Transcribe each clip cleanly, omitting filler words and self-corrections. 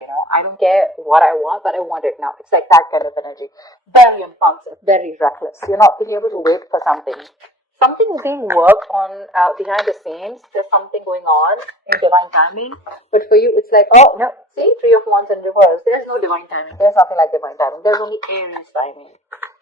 I don't care what I want, but I want it now. It's like that kind of energy. Very impulsive, very reckless. You're not being able to wait for something. Something is being worked on behind the scenes. There's something going on in divine timing. But for you, it's like, oh, no, see, Three of Wands in reverse. There's no divine timing. There's nothing like divine timing. There's only Aries timing.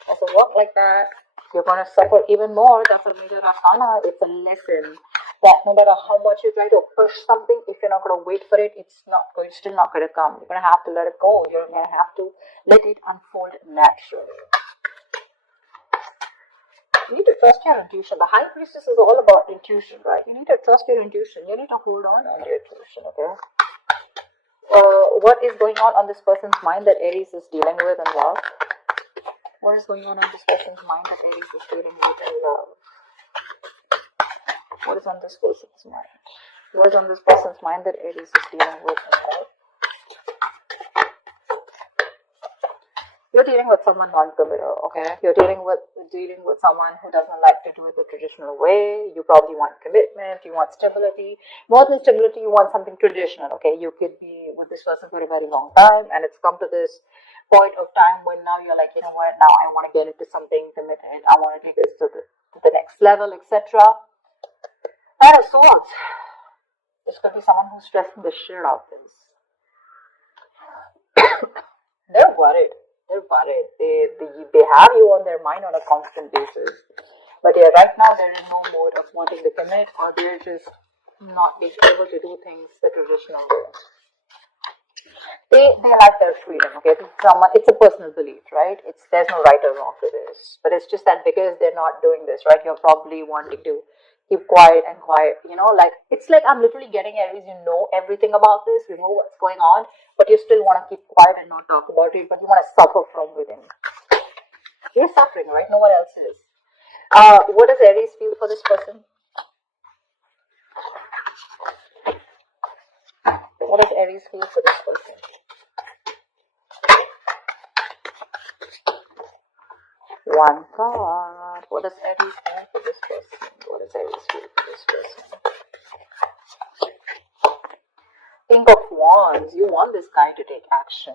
As a work like that, you're going to suffer even more. That's a major arcana. It's a lesson that no matter how much you try to push something, if you're not going to wait for it, it's still not going to come. You're going to have to let it go. You're going to have to let it unfold naturally. You need to trust your intuition. The High Priestess is all about intuition, right? You need to trust your intuition. You need to hold on to your intuition, okay? What is going on this person's mind that Aries is dealing with in love? What is going on this person's mind that Aries is dealing with in love? What is on this person's mind? What is on this person's mind that Aries is dealing with in love? You're dealing with someone non-committal, okay? You're dealing with someone who doesn't like to do it the traditional way. You probably want commitment, you want stability. More than stability, you want something traditional, okay? You could be with this person for a very long time, and it's come to this point of time when now you're like, you know what, now I want to get into something committed. I want to take this to the next level, etc. Nine of Swords. This could be someone who's stressing the shit out of this. They're worried. They're worried. They have you on their mind on a constant basis. But yeah, right now they're in no mode of wanting to commit, or they're just not being able to do things the traditional way. They like their freedom, okay? It's a personal belief, right? There's no right or wrong to this. But it's just that because they're not doing this, right, you're probably wanting to keep quiet, like it's like I'm literally getting Aries, you know everything about this, you know what's going on, but you still want to keep quiet and not talk about it, but you want to suffer from within. You're suffering, right? No one else is. What does Aries feel for this person? What does Aries feel for this person? One card. What does Aries feel for this person? What does Aries feel for this person? King of Wands. You want this guy to take action.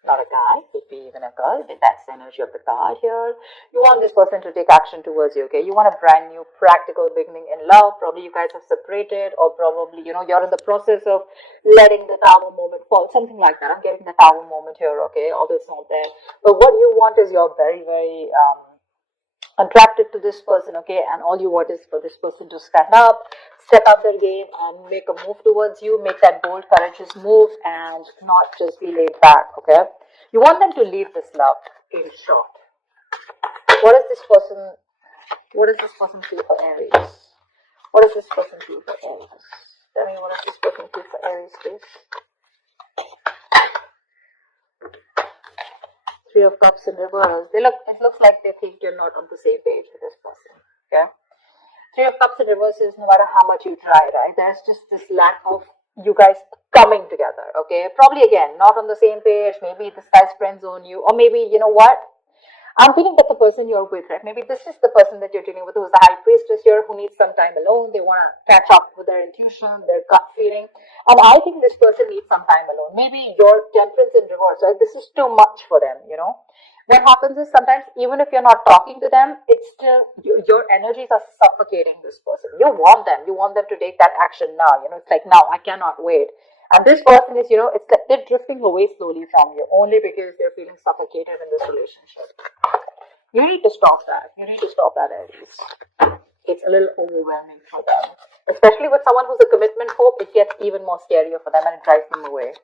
Not a guy, could be even a girl, but that's the energy of the card here. You want this person to take action towards you, okay? You want a brand new practical beginning in love. Probably you guys have separated, or probably, you're in the process of letting the Tower moment fall. Something like that. I'm getting the Tower moment here, okay? Although it's not there. But what you want is you're very, very attracted to this person, okay? And all you want is for this person to step up their game and make a move towards you, make that bold, courageous move, and not just be laid back, okay? You want them to lead this love, in short. What does this person feel for Aries? What does this person feel for Aries? Tell me, what does this person feel for Aries, please? Three of Cups in reverse. It looks like they think you're not on the same page with this person, okay? Three of Cups in reverse is no matter how much you try, right? There's just this lack of you guys coming together, okay? Probably, again, not on the same page. Maybe this guy's friend zone you, or maybe, you know what? I'm feeling that the person you're with, right? Maybe this is the person that you're dealing with who's the High Priestess here, who needs some time alone. They want to catch up with their intuition, their gut feeling. And I think this person needs some time alone. Maybe your Temperance in reverse, right? This is too much for them, What happens is sometimes, even if you're not talking to them, it's still, your energies are suffocating this person. You want them to take that action now. It's like, now, I cannot wait. And this person is, it's like they're drifting away slowly from you, only because they're feeling suffocated in this relationship. You need to stop that. Aries. It's a little overwhelming for them. Especially with someone who's a commitment phobe, it gets even more scarier for them and it drives them away.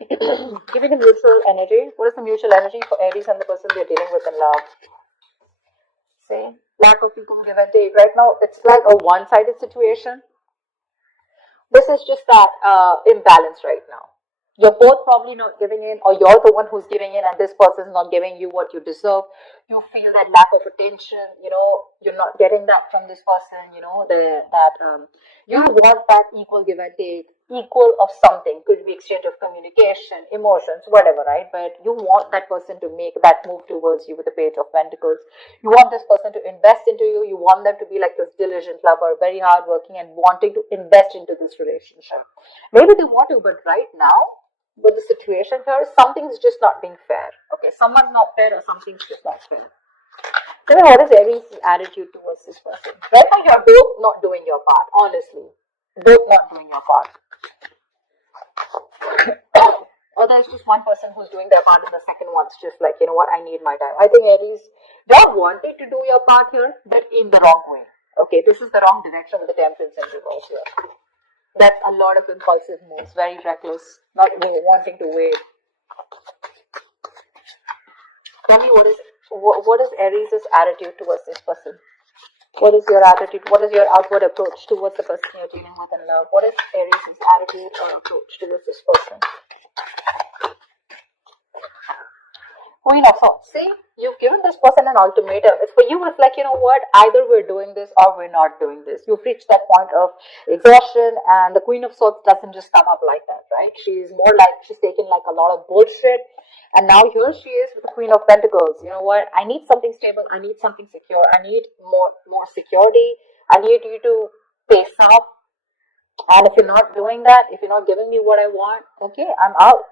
Give me the mutual energy. What is the mutual energy for Aries and the person they're dealing with in love? See? Lack of equal give and take. Right now, it's like a one-sided situation. This is just that imbalance right now. You're both probably not giving in, or you're the one who's giving in and this person's not giving you what you deserve. you feel that lack of attention, you're not getting that from this person, you want that equal give and take, equal of something, could be exchange of communication, emotions, whatever, right? But you want that person to make that move towards you with the Page of Pentacles. You want this person to invest into you. You want them to be like this diligent lover, very hardworking and wanting to invest into this relationship. Maybe they want to, but right now, with the situation here, something's just not being fair. Okay, someone's not fair or something's just not fair. Tell me, what is Aries' attitude towards this person? Right now, you're both not doing your part, honestly. Both not doing your part. Or there's just one person who's doing their part and the second one's just like, you know what, I need my time. I think Aries, you're wanting to do your part here, but in the wrong way. Okay, this is the wrong direction with the Temperance and reverse here. That's a lot of impulsive moves, very reckless, not wanting to wait. Tell me, what is Aries' attitude towards this person? What is your attitude? What is your outward approach towards the person you're dealing with in love? What is Aries' attitude or approach towards this person? Queen of Swords. See, you've given this person an ultimatum. It's for you, it's like, you know what, either we're doing this or we're not doing this. You've reached that point of exhaustion, and the Queen of Swords doesn't just come up like that, right? She's more like, she's taken like a lot of bullshit, and now here she is with the Queen of Pentacles. You know what, I need something stable, I need something secure, I need more security, I need you to pace up, and if you're not doing that, if you're not giving me what I want, okay, I'm out.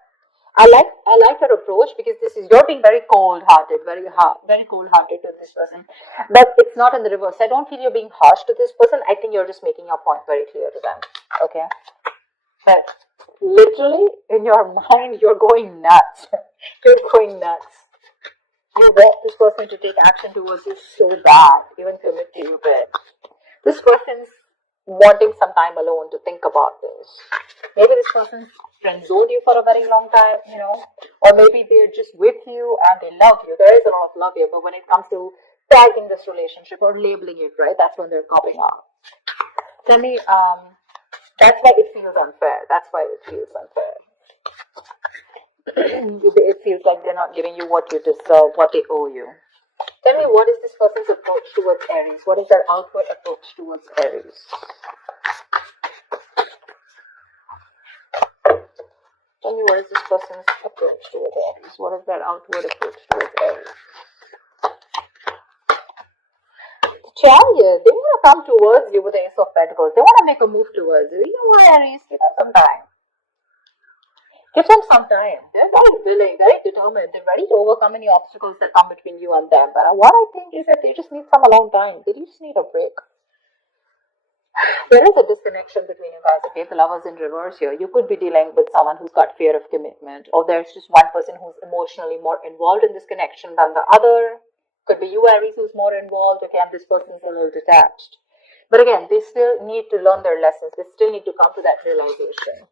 I like her approach, because this is, you're being very cold-hearted, very cold-hearted to this person. But it's not in the reverse. I don't feel you're being harsh to this person. I think you're just making your point very clear to them. Okay? But literally, in your mind, you're going nuts. You're going nuts. You want this person to take action towards you so bad, even commit to you, but this person's wanting some time alone to think about this. Maybe this person's friend-zoned you for a very long time, or maybe they're just with you and they love you. There is a lot of love here, but when it comes to tagging this relationship or labeling it, right, that's when they're copping out. Tell me, that's why it feels unfair. That's why it feels unfair. It feels like they're not giving you what you deserve, what they owe you. Tell me, what is this person's approach towards Aries? What is their outward approach towards Aries? Tell me, what is this person's approach towards Aries? What is their outward approach towards Aries? The Chariot, they want to come towards you with the Ace of Pentacles. They want to make a move towards you. You know what, Aries? Give them some time. Give them some time. They're very willing, very determined. They're ready to overcome any obstacles that come between you and them. But what I think is that they just need some alone time. They just need a break. There is a disconnection between you guys, okay? The Lovers in reverse here. You could be dealing with someone who's got fear of commitment, or there's just one person who's emotionally more involved in this connection than the other. Could be you, Aries, who's more involved, okay, and this person's a little detached. But again, they still need to learn their lessons. They still need to come to that realization.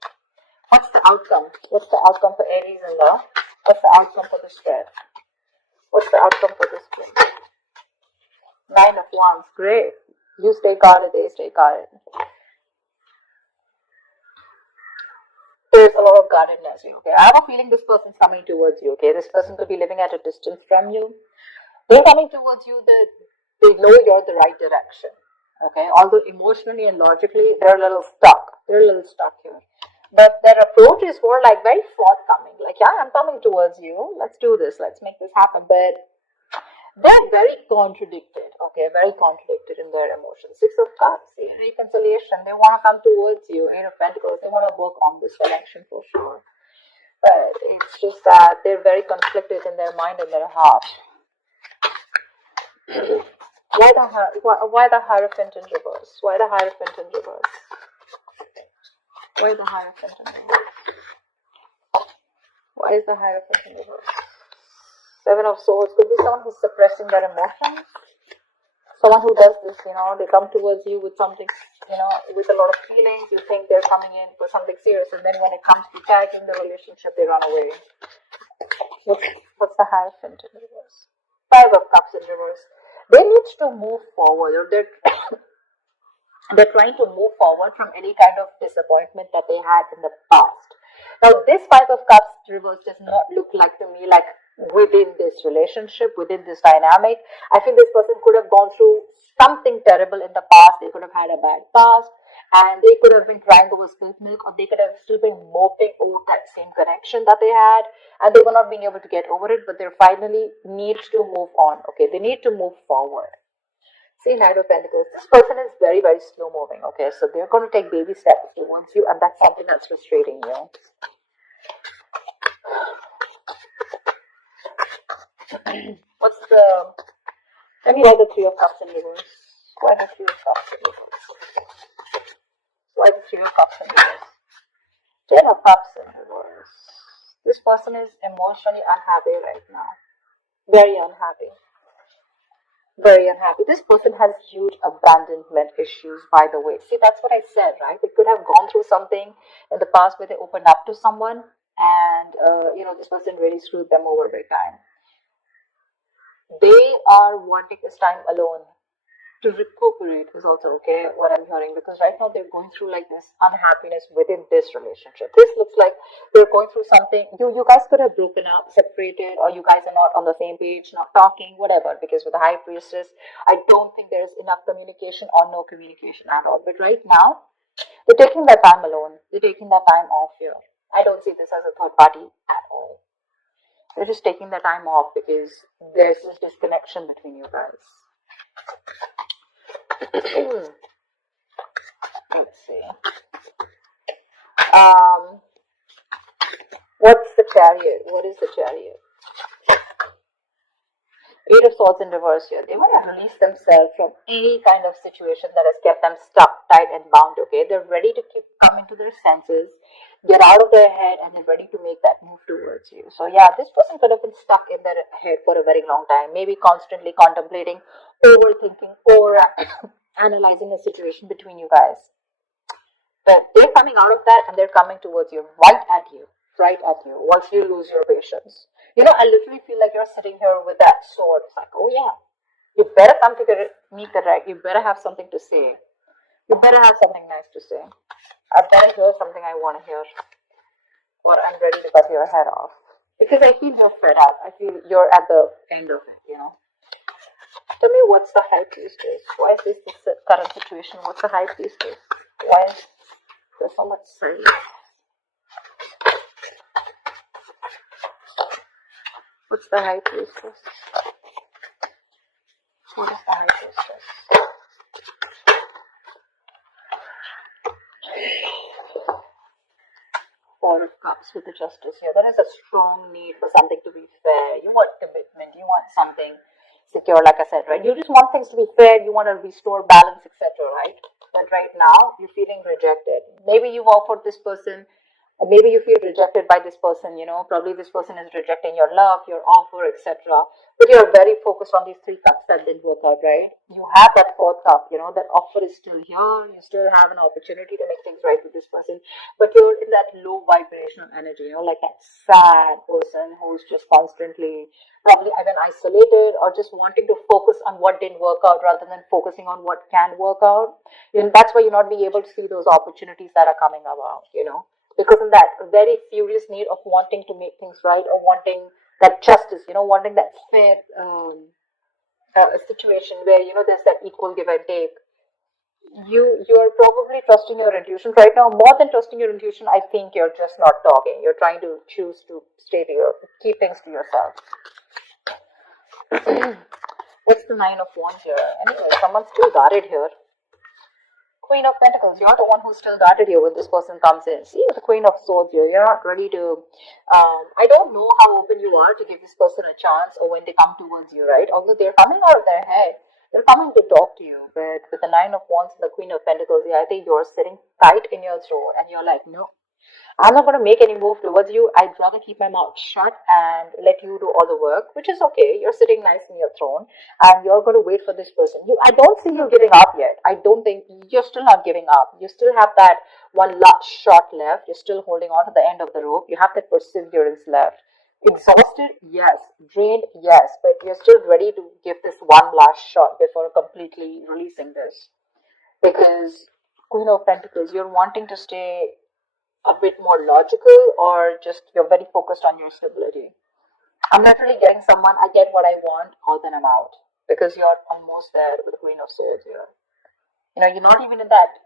What's the outcome? What's the outcome for Aries in love? What's the outcome for the spread? What's the outcome for the spread? 9 of Wands. Great. You stay guarded, they stay guarded. There's a lot of guardedness, okay? I have a feeling this person's coming towards you, okay? This person could be living at a distance from you. They're coming towards you, they know you're the right direction, okay? Although emotionally and logically, they're a little stuck. They're a little stuck here. But their approach is more like very forthcoming. Like, yeah, I'm coming towards you. Let's do this. Let's make this happen. But they're very contradicted, okay? Very contradicted in their emotions. 6 of Cups, reconciliation. They want to come towards you. 8 of Pentacles, they want to work on this connection for sure. But it's just that they're very conflicted in their mind and their heart. Why the Hierophant in reverse? Why the Hierophant in reverse? Why is the Hierophant in reverse? Why is the Hierophant in reverse? 7 of Swords. Could be someone who's suppressing their emotions. Someone who does this, they come towards you with something, with a lot of feelings. You think they're coming in for something serious, and then when it comes to tagging the relationship, they run away. What's the Hierophant in reverse? 5 of Cups in reverse. They need to move forward, or they're trying to move forward from any kind of disappointment that they had in the past. Now, this 5 of Cups reverse does not look like to me like within this relationship, within this dynamic. I feel this person could have gone through something terrible in the past. They could have had a bad past, and they could have been crying over spilled milk, or they could have still been moping over that same connection that they had, and they were not being able to get over it, but they're finally need to move on. Okay, they need to move forward. See, Knight of Pentacles. This person is very, very slow moving. Okay, so they're going to take baby steps towards you, and that's something that's frustrating you. What's the... Let me write the Three of Cups in reverse. Why the Three of Cups in reverse? Why the Three of Cups in reverse? Ten of Cups in reverse. This person is emotionally unhappy right now. Very unhappy. Very unhappy. This person has huge abandonment issues, by the way. See, that's what I said, right? They could have gone through something in the past where they opened up to someone, and this person really screwed them over big time. They are wanting this time alone to recuperate is also okay, what I'm hearing, because right now they're going through like this unhappiness within this relationship. This looks like they're going through something. You guys could have broken up, separated, or you guys are not on the same page, not talking, whatever, because with the High Priestess, I don't think there's enough communication or no communication at all. But right now, they're taking their time alone. They're taking their time off here. I don't see this as a third party at all. They're just taking their time off because there's this disconnection between you guys. Let's see. What's the Chariot? What is the Chariot? Eight of Swords in reverse here. They want to release themselves from any kind of situation that has kept them stuck, tight, and bound. Okay, they're ready to come into their senses, get out of their head, and they're ready to make that move towards you. So yeah, this person could have been stuck in their head for a very long time, maybe constantly contemplating, overthinking, or analyzing a situation between you guys. But they're coming out of that, and they're coming towards you, right at you, once you lose your patience. I literally feel like you're sitting here with that sword. It's like, oh yeah, you better come to meet the right. You better have something to say. You better have something nice to say. I better hear something I want to hear, or I'm ready to cut your head off. Because I feel you're fed up. I feel you're at the end of it, Tell me, what's the High Priestess? Why is this current situation? What's the High Priestess? Why is there so much silence? What's the High Priestess? What is the High Priestess? Four of Cups with the Justice here. There is a strong need for something to be fair. You want commitment. You want something secure, like I said, right? You just want things to be fair. You want to restore balance, etc., right? But right now, you're feeling rejected. Maybe you've offered this person, or maybe you feel rejected by this person, probably this person is rejecting your love, your offer, etc. But you're very focused on these three cups that didn't work out, right? You have that fourth cup, that offer is still here. You still have an opportunity to make things right with this person, but you're in that low vibrational energy, like that sad person who's just constantly probably either isolated or just wanting to focus on what didn't work out rather than focusing on what can work out. That's why you're not being able to see those opportunities that are coming about, because of that very furious need of wanting to make things right, or wanting that justice, wanting that fair situation where there's that equal give and take. You're probably trusting your intuition right now more than trusting your intuition. I think you're just not talking. You're trying to choose to keep things to yourself. What's the Nine of Wands here? Anyway, someone's still guarded here. Queen of Pentacles, you're the one who's still guarded here when this person comes in. See, the Queen of Swords here, you're not ready to, I don't know how open you are to give this person a chance, or when they come towards you, right? Although they're coming out of their head, they're coming to talk to you. But with the Nine of Wands and the Queen of Pentacles, yeah, I think you're sitting tight in your throne, and you're like, no, I'm not going to make any move towards you. I'd rather keep my mouth shut and let you do all the work, which is okay. You're sitting nice in your throne, and you're going to wait for this person. I don't see you giving up yet. I don't think you're still not giving up. You still have that one last shot left. You're still holding on to the end of the rope. You have that perseverance left. Exhausted? Yes. Drained? Yes. But you're still ready to give this one last shot before completely releasing this. Because Queen of Pentacles, you're wanting to stay a bit more logical, or just you're very focused on your stability? I'm naturally getting someone, I get what I want, or then I'm out. Because you're almost there with the Queen of Swords here. You know, you're not even in that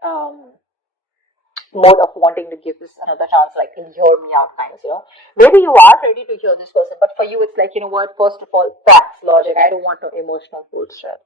mode of wanting to give this another chance, like hear me out kinds, you know. Maybe you are ready to hear this person, but for you it's like, you know what, first of all, facts, logic. I don't want no emotional bullshit.